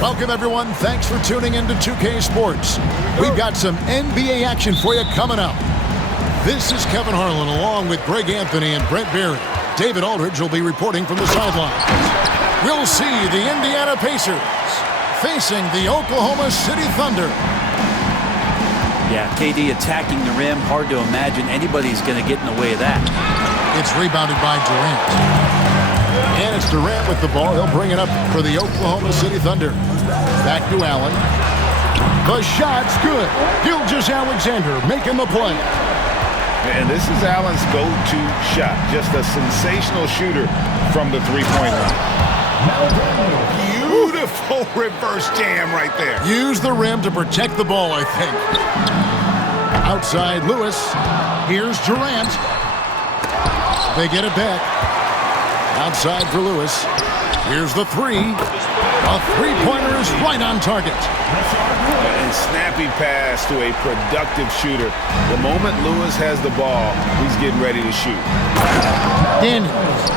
Welcome, everyone. Thanks for tuning in to 2K Sports. We've got some NBA action for you coming up. This is Kevin Harlan along with Greg Anthony and Brent Barry. David Aldridge will be reporting from the sidelines. We'll see the Indiana Pacers facing the Oklahoma City Thunder. Yeah, KD attacking the rim. Hard to imagine anybody's going to get in the way of that. It's rebounded by Durant. And it's Durant with the ball. He'll bring it up for the Oklahoma City Thunder. Back to Allen. The shot's good. Gilgeous-Alexander making the play. And this is Allen's go-to shot. Just a sensational shooter from the three-point line. Beautiful reverse jam right there. Use the rim to protect the ball, I think. Outside Lewis. Here's Durant. They get it back. Outside for Lewis. Here's the three. A three-pointer is right on target. And snappy pass to a productive shooter. The moment Lewis has the ball, he's getting ready to shoot. Daniels.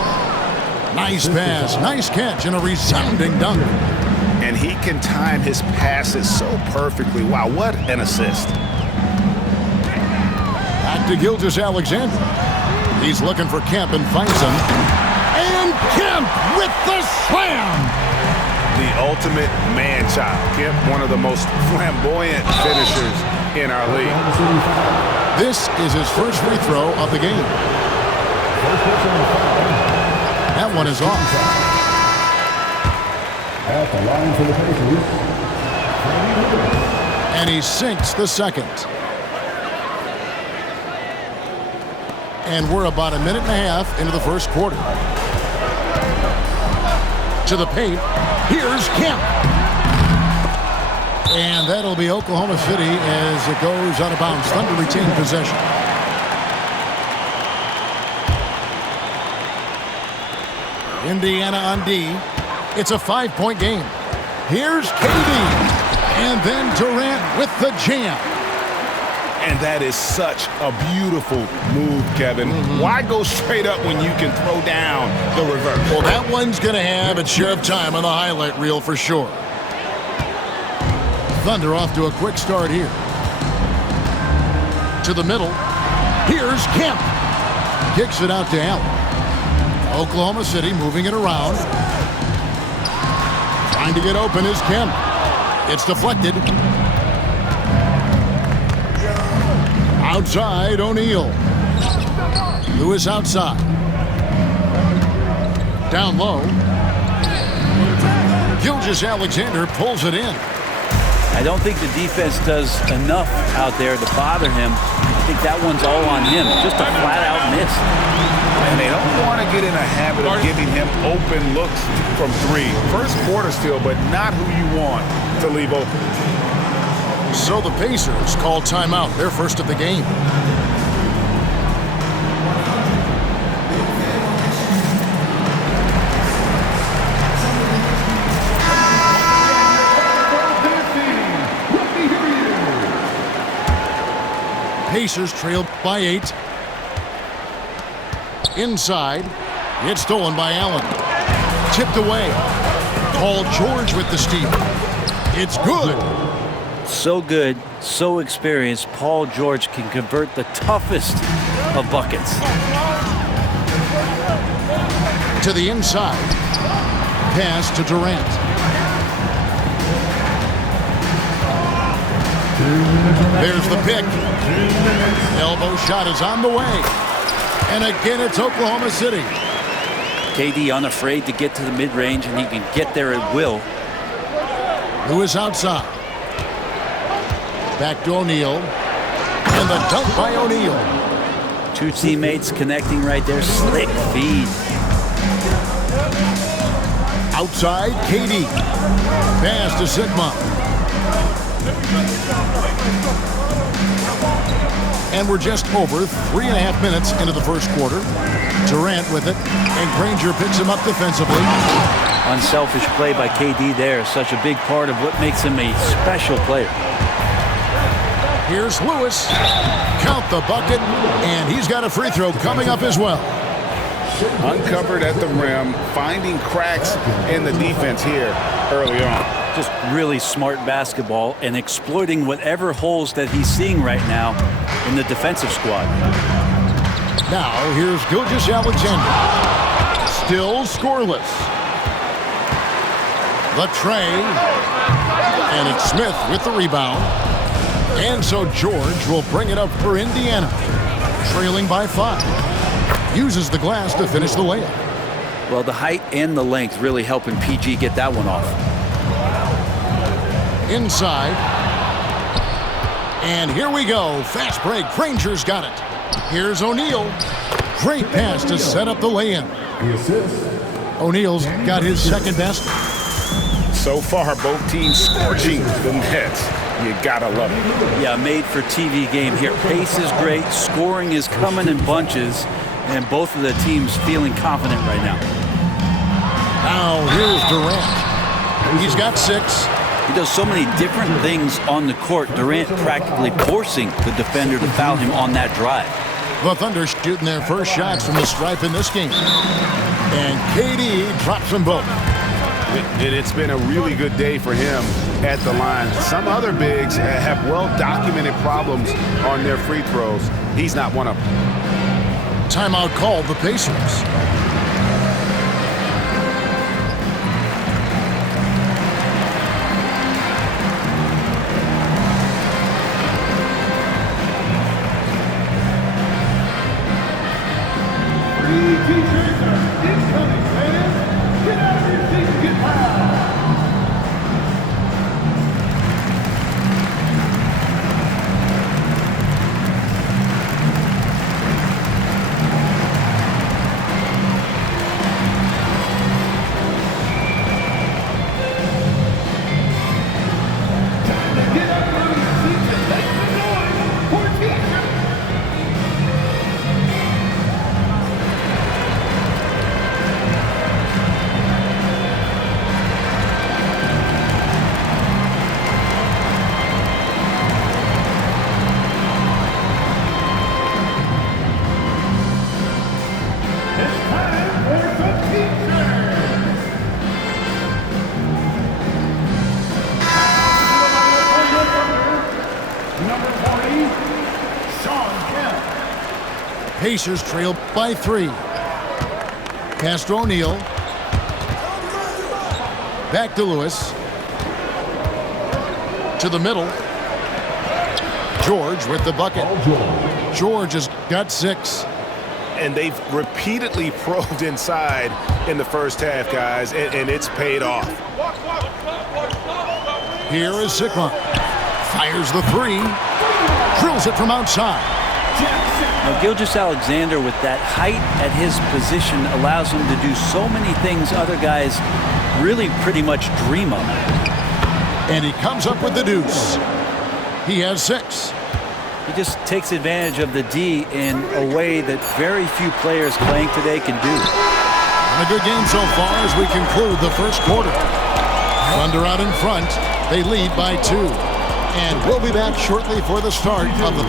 Nice pass, nice catch, and a resounding dunk. And he can time his passes so perfectly. Wow, what an assist. Back to Gilgeous-Alexander. He's looking for Kemp and finds him. And Kemp with the slam! The ultimate man-child. Kemp, one of the most flamboyant finishers in our league. This is his first free throw of the game. That one is off. At the line for the Pacers. And he sinks the second. And we're about a minute and a half into the first quarter. To the paint. Here's Kemp. And that'll be Oklahoma City as it goes out of bounds. Thunder retain possession. Indiana on D. It's a 5-point game. Here's KD. And then Durant with the jam. And that is such a beautiful move, Kevin. Why go straight up when you can throw down the reverse? Well, that one's going to have its share of time on the highlight reel for sure. Thunder off to a quick start here. To the middle. Here's Kemp. Kicks it out to Allen. Oklahoma City moving it around. Trying to get open is Kemp. It's deflected. Outside, O'Neal. Lewis outside. Down low. Gilgeous-Alexander pulls it in. I don't think the defense does enough out there to bother him. I think that one's all on him. Just a flat-out miss. And they don't want to get in a habit of giving him open looks from three. First quarter still, but not who you want to leave open. So the Pacers call timeout, their first of the game. Pacers trail by 8. Inside, it's stolen by Allen. Tipped away. Paul George with the steal. It's good. So good, so experienced. Paul George can convert the toughest of buckets. To the inside. Pass to Durant. There's the pick. Elbow shot is on the way. And again, it's Oklahoma City. KD unafraid to get to the mid-range, and he can get there at will. Lewis outside. Back to O'Neal. And the dunk by O'Neal. Two teammates connecting right there. Slick feed. Outside, KD. Pass to Sigma. And we're just over 3.5 minutes into the first quarter. Durant with it. And Granger picks him up defensively. Unselfish play by KD there. Such a big part of what makes him a special player. Here's Lewis. Count the bucket. And he's got a free throw coming up as well. uncovered at the rim, finding cracks in the defense here early on. Just really smart basketball and exploiting whatever holes that he's seeing right now in the defensive squad. Now here's Gilgeous-Alexander. Still scoreless. The tray. And it's Smith with the rebound. And so George will bring it up for Indiana. Trailing by 5. Uses the glass to finish the layup. Well, the height and the length really helping PG get that one off. Inside. And here we go. Fast break. Granger's got it. Here's O'Neal. Great pass to set up the lay-in. O'Neal's got his second best. So far, both teams scorching the nets. You gotta love it. Yeah, made for TV game here. Pace is great. Scoring is coming in bunches. And both of the teams feeling confident right now. Now here's Durant. He's got 6. He does so many different things on the court. Durant practically forcing the defender to foul him on that drive. The Thunder shooting their first shots from the stripe in this game. And KD drops them both. It's been a really good day for him at the line. Some other bigs have well-documented problems on their free throws. He's not one of them. Timeout called the Pacers. Pacers trail by 3. Pass to O'Neal. Back to Lewis. To the middle. George with the bucket. George has got 6. And they've repeatedly probed inside in the first half, guys, and it's paid off. Here is Sikma. Fires the 3. Drills it from outside. Now, Gilgeous-Alexander, with that height at his position, allows him to do so many things other guys really pretty much dream of. And he comes up with the deuce. He has 6. He just takes advantage of the D in a way that very few players playing today can do. And a good game so far as we conclude the first quarter. Thunder out in front. They lead by 2. And we'll be back shortly for the start of the...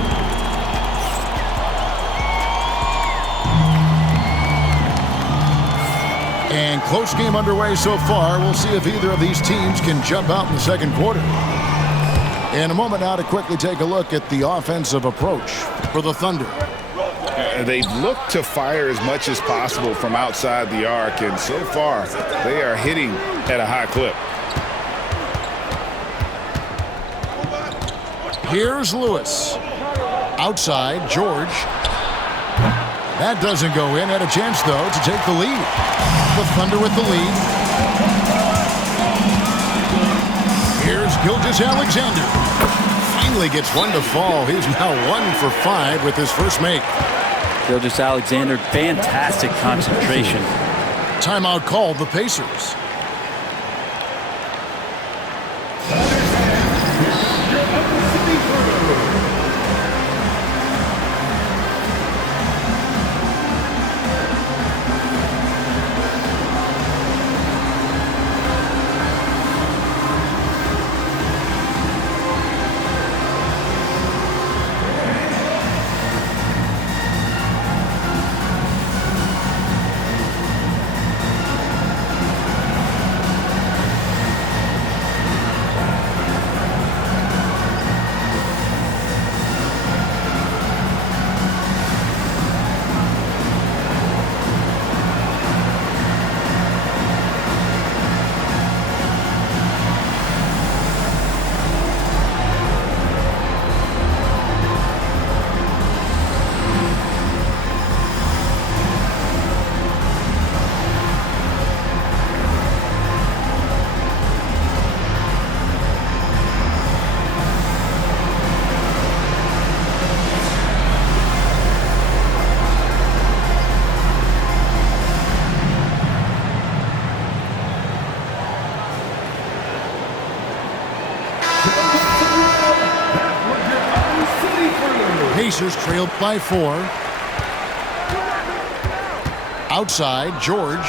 And close game underway so far. We'll see if either of these teams can jump out in the second quarter. In a moment now to quickly take a look at the offensive approach for the Thunder. They've looked to fire as much as possible from outside the arc, and so far they are hitting at a high clip. Here's Lewis. Outside, George. That doesn't go in. Had a chance, though, to take the lead. The Thunder with the lead. Here's Gilgeous-Alexander. Finally gets one to fall. He's now 1 for 5 with his first make. Gilgeous-Alexander, fantastic concentration. Timeout called the Pacers. Pacers trail by 4. Outside, George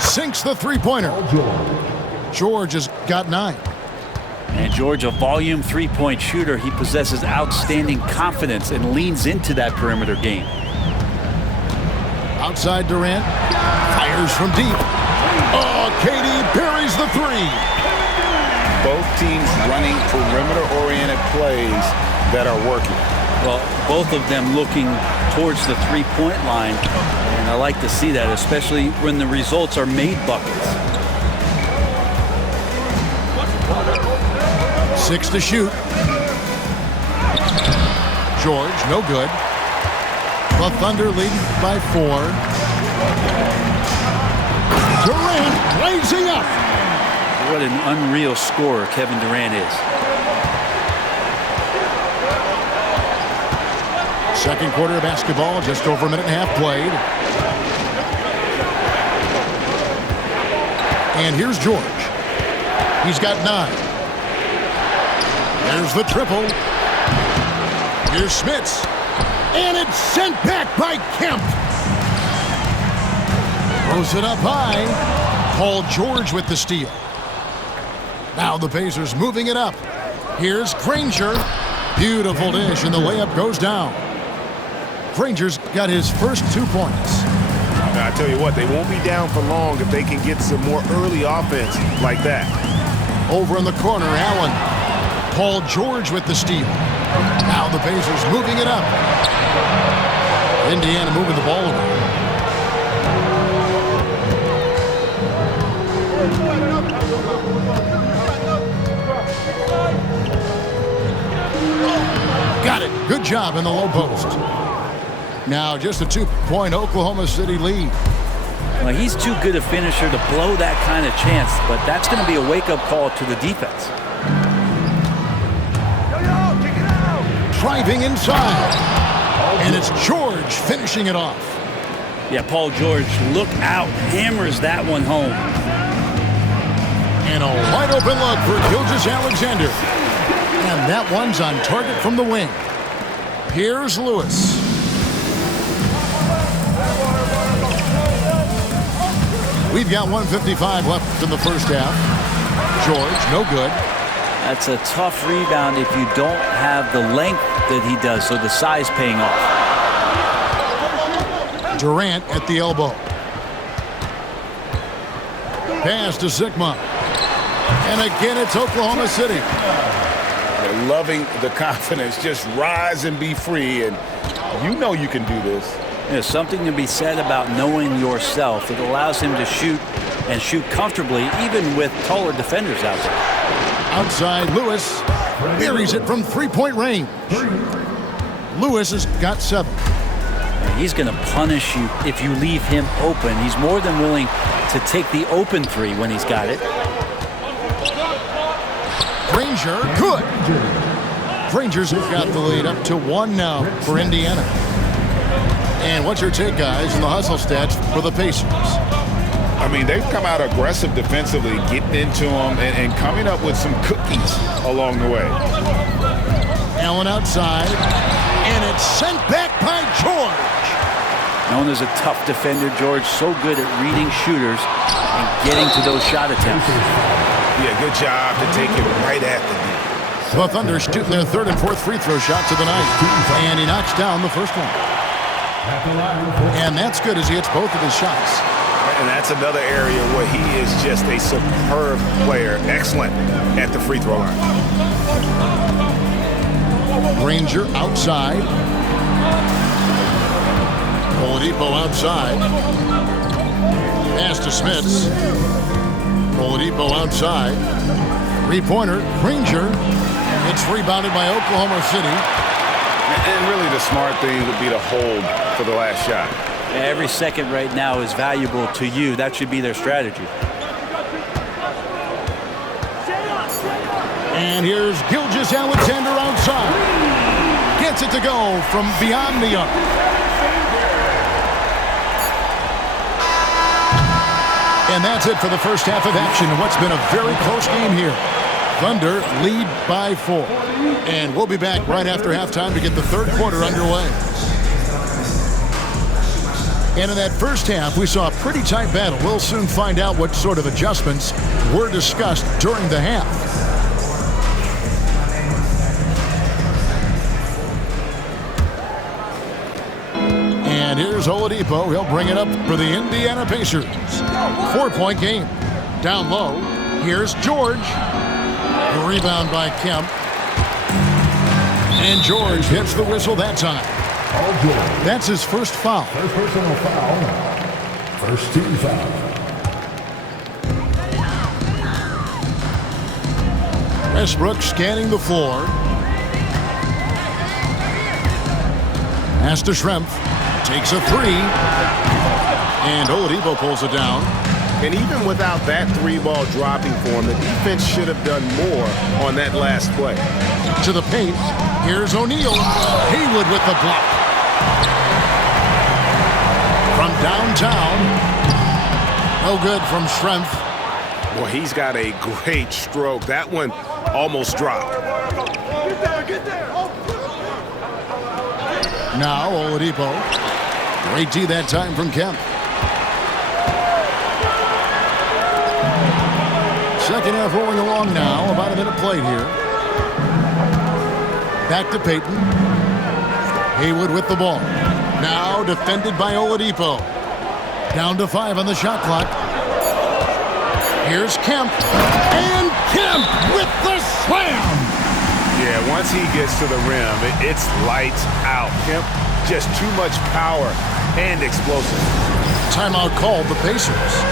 sinks the three-pointer. George has got 9. And George, a volume three-point shooter, he possesses outstanding confidence and leans into that perimeter game. Outside Durant, fires from deep. Oh, KD buries the 3. Both teams running perimeter-oriented plays that are working. Well, both of them looking towards the three-point line, and I like to see that, especially when the results are made buckets. 6 to shoot. George, no good. The Thunder lead by 4. Durant raising up. What an unreal scorer Kevin Durant is. Second quarter of basketball, just over a minute and a half played. And here's George. He's got 9. There's the triple. Here's Smits. And it's sent back by Kemp. Throws it up high. Paul George with the steal. Now the Pacers moving it up. Here's Granger. Beautiful dish, and the layup goes down. Granger's got his first 2 points. I tell you what, they won't be down for long if they can get some more early offense like that. Over in the corner, Allen. Paul George with the steal. Now the Pacers moving it up. Indiana moving the ball over. Got it. Good job in the low post. Now just a 2-point Oklahoma City lead. Well, he's too good a finisher to blow that kind of chance, but that's going to be a wake-up call to the defense. Driving inside. And it's George finishing it off. Yeah, Paul George, look out, hammers that one home. And a wide open look for Gilgeous-Alexander. And that one's on target from the wing. Here's Lewis. We've got 1:55 left in the first half. George, no good. That's a tough rebound if you don't have the length that he does, so the size paying off. Durant at the elbow. Pass to Sigma. And again, it's Oklahoma City. They're loving the confidence. Just rise and be free, and you know you can do this. There's something to be said about knowing yourself. It allows him to shoot and shoot comfortably, even with taller defenders out there. Outside, Lewis buries it from three-point range. Lewis has got 7. He's going to punish you if you leave him open. He's more than willing to take the open 3 when he's got it. Granger, good. Granger's got the lead up to 1 now for Indiana. And what's your take, guys, in the hustle stats for the Pacers? I mean, they've come out aggressive defensively, getting into them and coming up with some cookies along the way. Allen outside, and it's sent back by George. Known as a tough defender, George, so good at reading shooters and getting to those shot attempts. Yeah, good job to take it right at the D. The Thunder shooting their 3rd and 4th free throw shots of the night. And he knocks down the first one. And that's good as he hits both of his shots. And that's another area where he is just a superb player. Excellent at the free throw line. Granger outside. Oladipo outside. Pass to Smits. Oladipo outside. 3-pointer. Granger. It's rebounded by Oklahoma City. And really the smart thing would be to hold for the last shot. Every second right now is valuable to you. That should be their strategy. And here's Gilgeous-Alexander outside. Gets it to go from beyond the arc. And that's it for the first half of action in what's been a very close game here. Thunder lead by 4. And we'll be back right after halftime to get the third quarter underway. And in that first half, we saw a pretty tight battle. We'll soon find out what sort of adjustments were discussed during the half. And here's Oladipo. He'll bring it up for the Indiana Pacers. 4-point game. Down low. Here's George. The rebound by Kemp. And George hits the whistle that time. That's his first foul. First personal foul. First team foul. Westbrook scanning the floor. Pass to Schrempf. Takes a three. And Oladipo pulls it down. And even without that three-ball dropping for him, the defense should have done more on that last play. To the paint. Here's O'Neal. Haywood with the block. From downtown. No good from Schrempf. Boy, he's got a great stroke. That one almost dropped. Get there. Now Oladipo. Great D that time from Kemp. Second half rolling along now. About a minute played here. Back to Payton. Haywood with the ball. Now defended by Oladipo. Down to 5 on the shot clock. Here's Kemp. And Kemp with the slam. Yeah, once he gets to the rim, it's lights out. Kemp, just too much power and explosive. Timeout called the Pacers.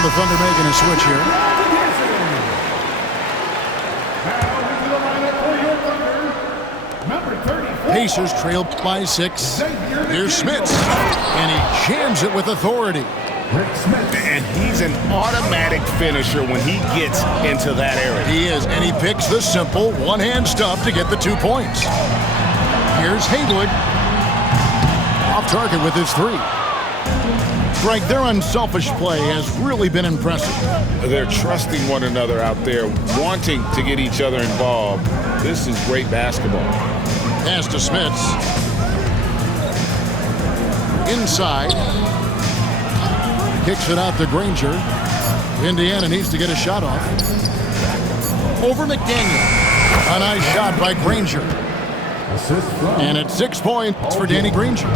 The Thunder making a switch here. Pacers trail by 6. Here's Smits. And he jams it with authority. And he's an automatic finisher when he gets into that area. He is, and he picks the simple one-hand stuff to get the 2 points. Here's Haywood. Off target with his 3. Greg, their unselfish play has really been impressive. They're trusting one another out there, wanting to get each other involved. This is great basketball. Pass to Smits. Inside. Kicks it out to Granger. Indiana needs to get a shot off. Over McDaniel. A nice shot by Granger. And it's 6 points for Danny Granger.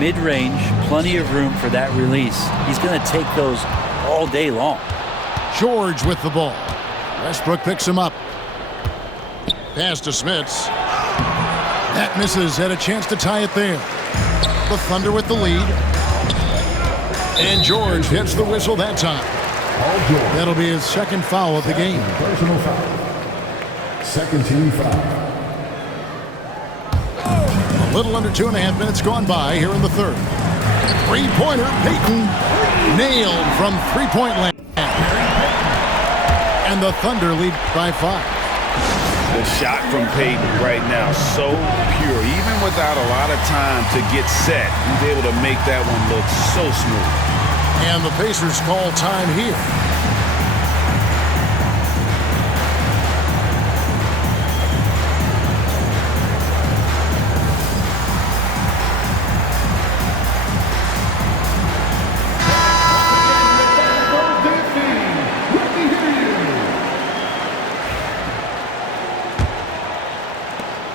Mid-range, plenty of room for that release. He's going to take those all day long. George with the ball. Westbrook picks him up. Pass to Smits. That misses. Had a chance to tie it there. The Thunder with the lead. And George hits the whistle that time. That'll be his second foul of the game. Personal foul. Second team foul. A little under 2.5 minutes gone by here in the third. Three-pointer, Payton. Nailed from three-point land. And the Thunder lead by 5. The shot from Payton right now, so pure. Even without a lot of time to get set, he's able to make that one look so smooth. And the Pacers call time here.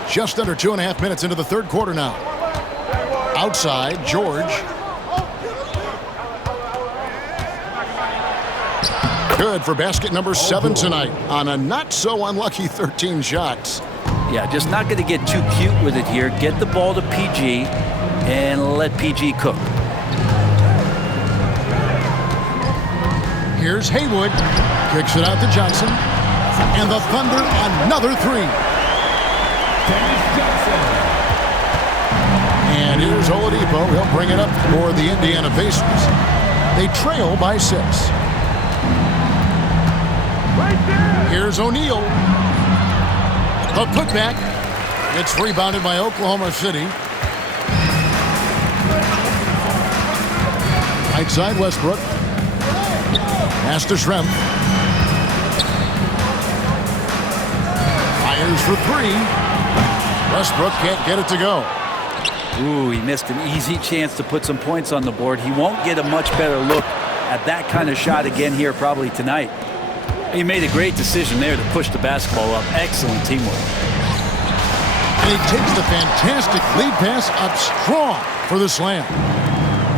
Just under 2.5 minutes into the third quarter now. Outside, George. Good for basket number 7 tonight on a not-so-unlucky 13 shots. Yeah, just not going to get too cute with it here. Get the ball to PG and let PG cook. Here's Haywood. Kicks it out to Johnson. And the Thunder another 3. And here's Oladipo. He'll bring it up for the Indiana Pacers. They trail by 6. Here's O'Neal. A putback. It's rebounded by Oklahoma City. Right side, Westbrook. Pass to Schrempf. Fires for 3. Westbrook can't get it to go. Ooh, he missed an easy chance to put some points on the board. He won't get a much better look at that kind of shot again here probably tonight. He made a great decision there to push the basketball up. Excellent teamwork. And he takes the fantastic lead pass up strong for the slam.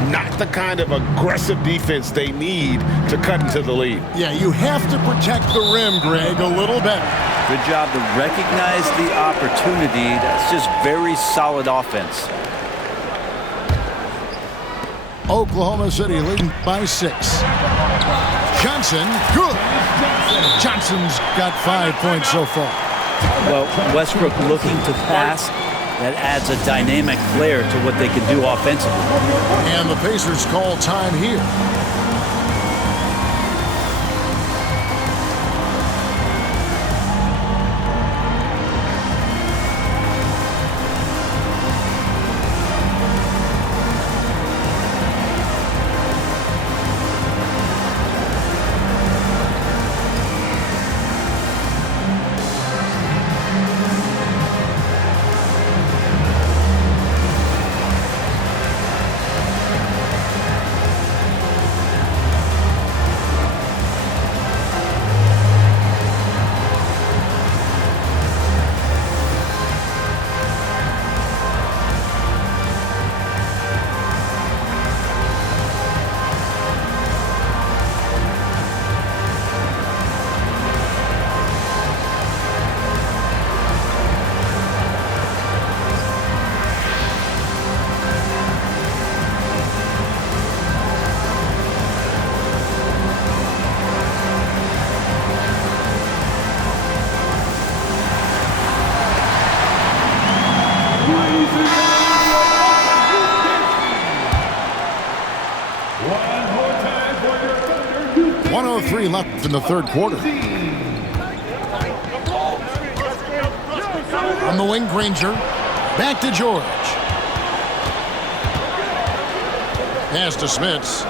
Not the kind of aggressive defense they need to cut into the lead. Yeah, you have to protect the rim, Greg, a little better. Good job to recognize the opportunity. That's just very solid offense. Oklahoma City leading by 6. Johnson, good. Johnson's got 5 points so far. Well, Westbrook looking to pass. That adds a dynamic flair to what they can do offensively. And the Pacers call time here. Left in the third quarter. On the wing, Granger. Back to George. Pass to Smits.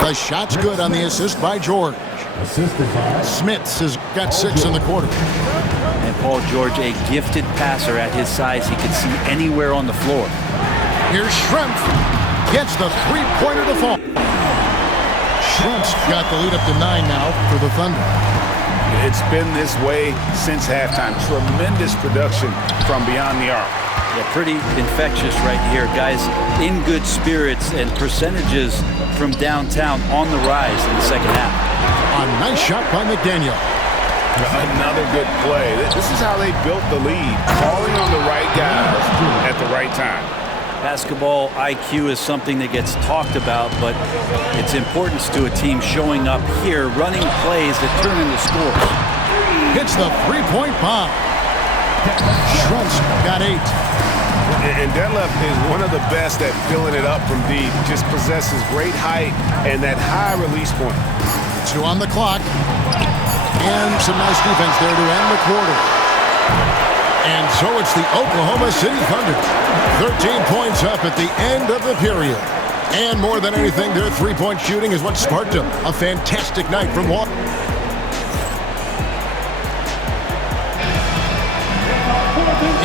The shot's good on the assist by George. Smits has got 6 in the quarter. And Paul George, a gifted passer at his size. He can see anywhere on the floor. Here's Schrempf. Gets the three-pointer to fall. Schrempf's got the lead up to 9 now for the Thunder. It's been this way since halftime. Tremendous production from beyond the arc. Yeah, pretty infectious right here. Guys in good spirits and percentages from downtown on the rise in the second half. A nice shot by McDaniel. Another good play. This is how they built the lead. Calling on the right guys at the right time. Basketball IQ is something that gets talked about, but its importance to a team showing up here, running plays that turn into scores. Hits the three-point bomb. Schrempf's got 8. And Detlef is one of the best at filling it up from deep. Just possesses great height and that high release point. 2 on the clock. And some nice defense there to end the quarter. And so it's the Oklahoma City Thunder. 13 points up at the end of the period. And more than anything, their three-point shooting is what sparked a fantastic night from Washington.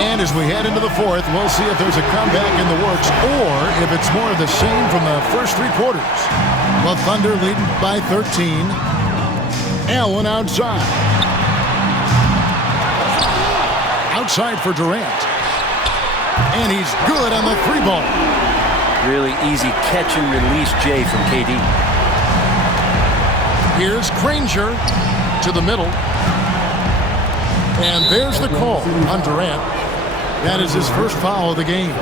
And as we head into the fourth, we'll see if there's a comeback in the works or if it's more of the same from the first 3 quarters. The Thunder leading by 13. Allen outside. outside for Durant. And he's good on the 3-ball. Really easy catch and release, Jay, from KD. Here's Granger to the middle. And there's the call on Durant. That is his first foul of the game.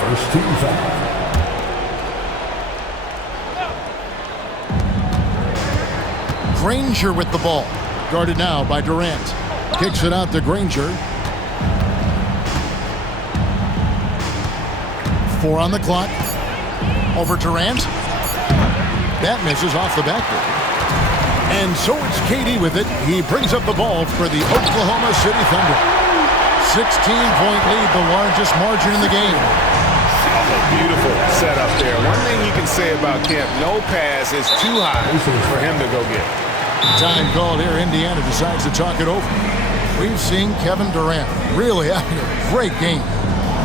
First team foul. Granger with the ball. Guarded now by Durant. Kicks it out to Granger. 4 on the clock. Over Durant. That misses off the backboard. And so it's KD with it. He brings up the ball for the Oklahoma City Thunder. 16-point lead, the largest margin in the game. Beautiful setup there. One thing you can say about Kemp, no pass is too high for him to go get. Time called here. Indiana decides to talk it over. We've seen Kevin Durant really having a great game.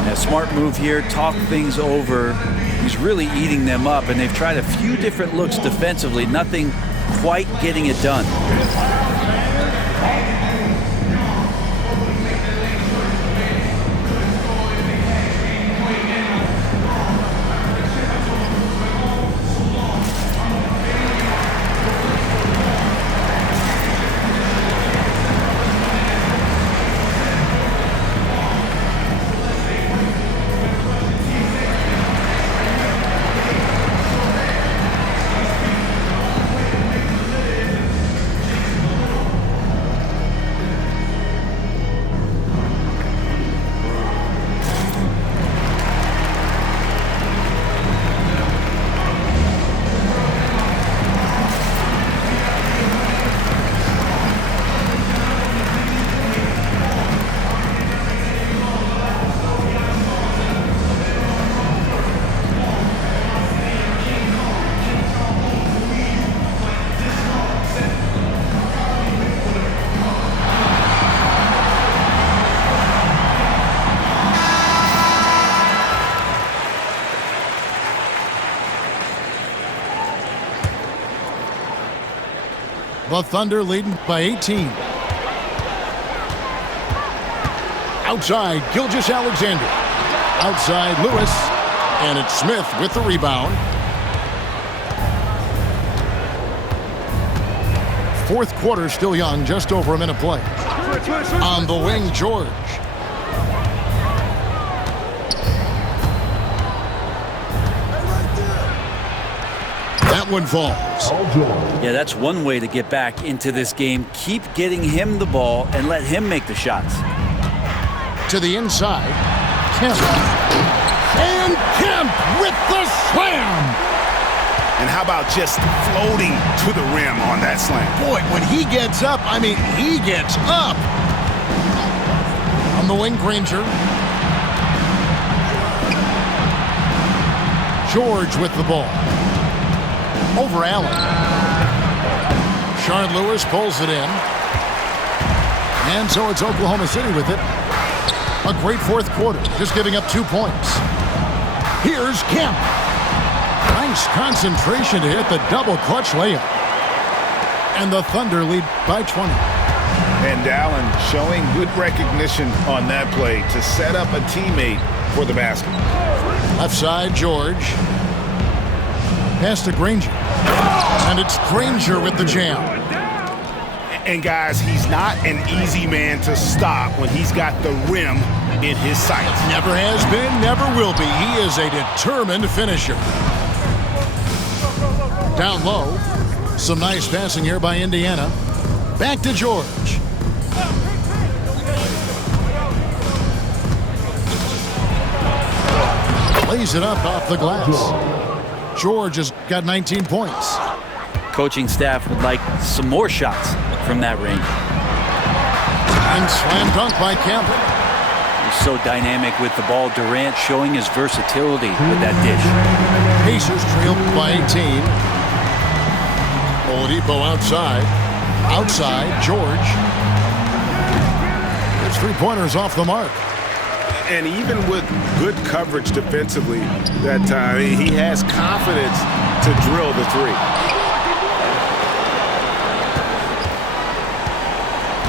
A smart move here, talk things over. He's really eating them up, and they've tried a few different looks defensively. Nothing quite getting it done. The Thunder leading by 18. Outside, Gilgeous-Alexander. Outside, Lewis. And it's Smith with the rebound. Fourth quarter still young, just over a minute play. On the wing, George. That one falls. Yeah, that's one way to get back into this game. Keep getting him the ball and let him make the shots. To the inside, Kemp. And Kemp with the slam! And how about just floating to the rim on that slam? Boy, when he gets up, I mean, he gets up. On the wing, Granger. George with the ball. Over Allen. Shard Lewis pulls it in. And so it's Oklahoma City with it. A great fourth quarter, just giving up 2 points. Here's Kemp. Nice concentration to hit the double clutch layup. And the Thunder lead by 20. And Allen showing good recognition on that play to set up a teammate for the basket. Left side, George. Pass to Granger. And it's Granger with the jam. And guys, he's not an easy man to stop when he's got the rim in his sights. Never has been, never will be. He is a determined finisher. Down low. Some nice passing here by Indiana. Back to George. Lays it up off the glass. George has got 19 points. Coaching staff would like some more shots from that range. And slam dunk by Kemp. He's so dynamic with the ball. Durant showing his versatility with that dish. Pacers trail by 18. Oladipo outside. Outside, George. His three-pointers off the mark. And even with good coverage defensively that time, he has confidence to drill the three.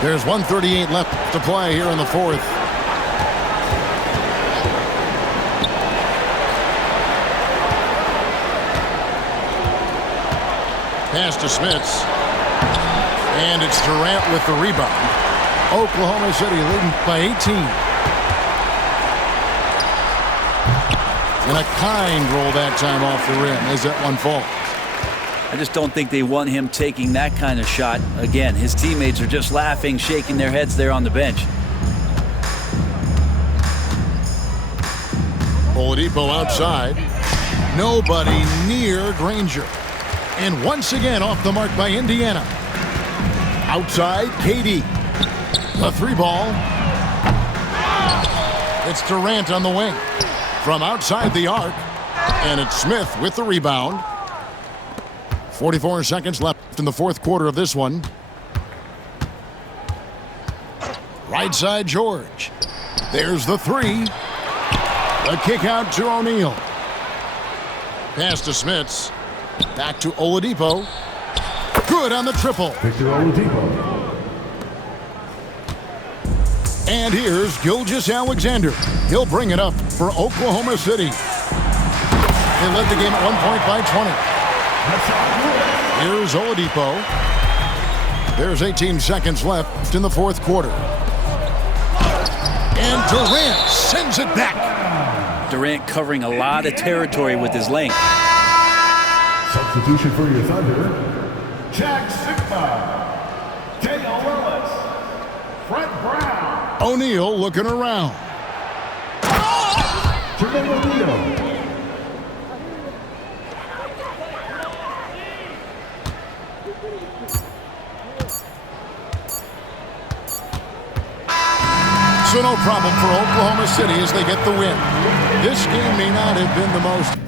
There's 1:38 left to play here in the fourth. Pass to Smits. And it's Durant with the rebound. Oklahoma City leading by 18. And a kind roll that time off the rim as that one falls. I just don't think they want him taking that kind of shot again. His teammates are just laughing, shaking their heads there on the bench. Oladipo outside. Nobody near Granger. And once again off the mark by Indiana. Outside, KD. The three ball. It's Durant on the wing. From outside the arc. And it's Smith with the rebound. 44 seconds left in the fourth quarter of this one. Right side, George. There's the three. A kick out to O'Neal. Pass to Smits. Back to Oladipo. Good on the triple. Victor Oladipo. And here's Gilgeous-Alexander. He'll bring it up for Oklahoma City. They led the game at 1 point by 20. Here's Oladipo. There's 18 seconds left in the fourth quarter. And Durant sends it back. Durant covering a lot of territory with his length. Substitution for your Thunder. Jack Sigma. Dale Willis. Fred Brown. O'Neal looking around. Jermaine O'Neal. So no problem for Oklahoma City as they get the win. This game may not have been the most